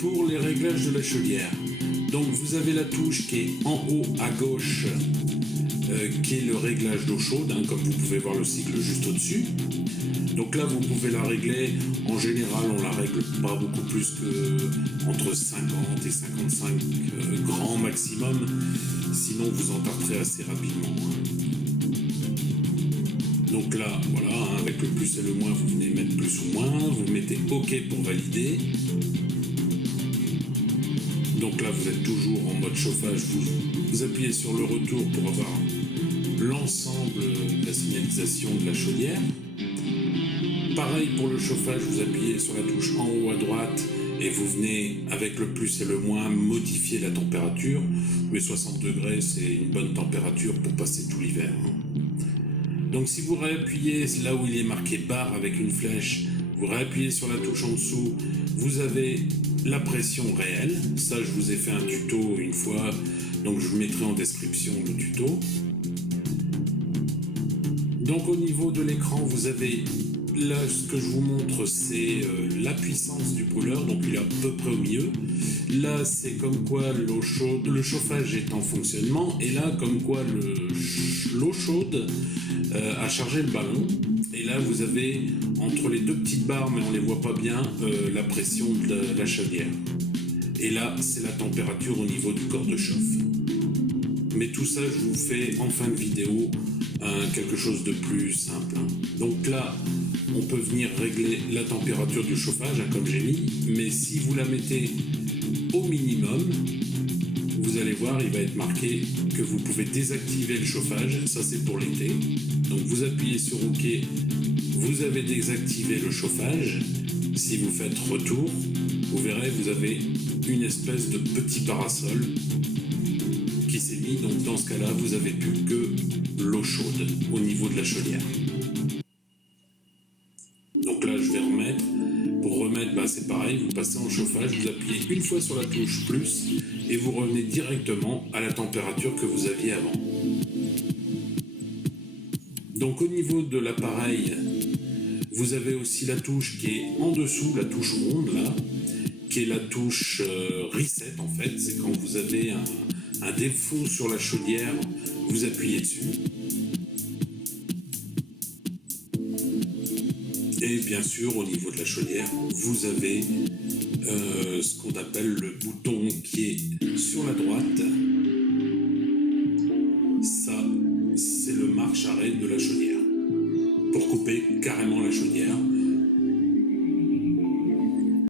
pour les réglages de la chaudière. Donc vous avez la touche qui est en haut à gauche, qui est le réglage d'eau chaude, hein, comme vous pouvez voir le cycle juste au-dessus. Donc là, vous pouvez la régler. En général, on la règle pas beaucoup plus que entre 50 et 55 grands maximum. Sinon, vous en tarterez assez rapidement. Donc là, voilà, hein, avec le plus et le moins, vous venez mettre plus ou moins. Vous mettez OK pour valider. Donc là, vous êtes toujours en mode chauffage. Vous appuyez sur le retour pour avoir l'ensemble de la signalisation de la chaudière. Pareil pour le chauffage, vous appuyez sur la touche en haut à droite et vous venez avec le plus et le moins modifier la température. Mais 60 degrés, c'est une bonne température pour passer tout l'hiver. Donc si vous réappuyez là où il est marqué barre avec une flèche, vous réappuyez sur la touche en dessous, vous avez la pression réelle. Ça, je vous ai fait un tuto une fois, donc je vous mettrai en description le tuto. Donc au niveau de l'écran, vous avez là, ce que je vous montre, c'est la puissance du brûleur, donc il est à peu près au milieu. Là, c'est comme quoi l'eau chaude, le chauffage est en fonctionnement, et là, comme quoi l'eau chaude a chargé le ballon. Et là, vous avez entre les deux petites barres, mais on les voit pas bien, la pression de la chaudière. Et là, c'est la température au niveau du corps de chauffe. Mais tout ça, je vous fais en fin de vidéo quelque chose de plus simple. Donc là, on peut venir régler la température du chauffage, comme j'ai mis, mais si vous la mettez au minimum, vous allez voir, il va être marqué que vous pouvez désactiver le chauffage. Ça, c'est pour l'été. Donc vous appuyez sur OK, vous avez désactivé le chauffage. Si vous faites retour, vous verrez, vous avez une espèce de petit parasol qui s'est mis. Donc dans ce cas-là, vous avez plus que l'eau chaude au niveau de la chaudière. Donc là, je vais remettre. Pour remettre, c'est pareil, vous passez en chauffage, vous appuyez une fois sur la touche plus et vous revenez directement à la température que vous aviez avant. Donc au niveau de l'appareil, vous avez aussi la touche qui est en dessous, la touche ronde là, qui est la touche reset en fait. C'est quand vous avez un défaut sur la chaudière, vous appuyez dessus. Et bien sûr, au niveau de la chaudière, vous avez ce qu'on appelle le bouton qui est sur la droite. Ça, c'est le marche-arrêt de la chaudière. Pour couper carrément la chaudière.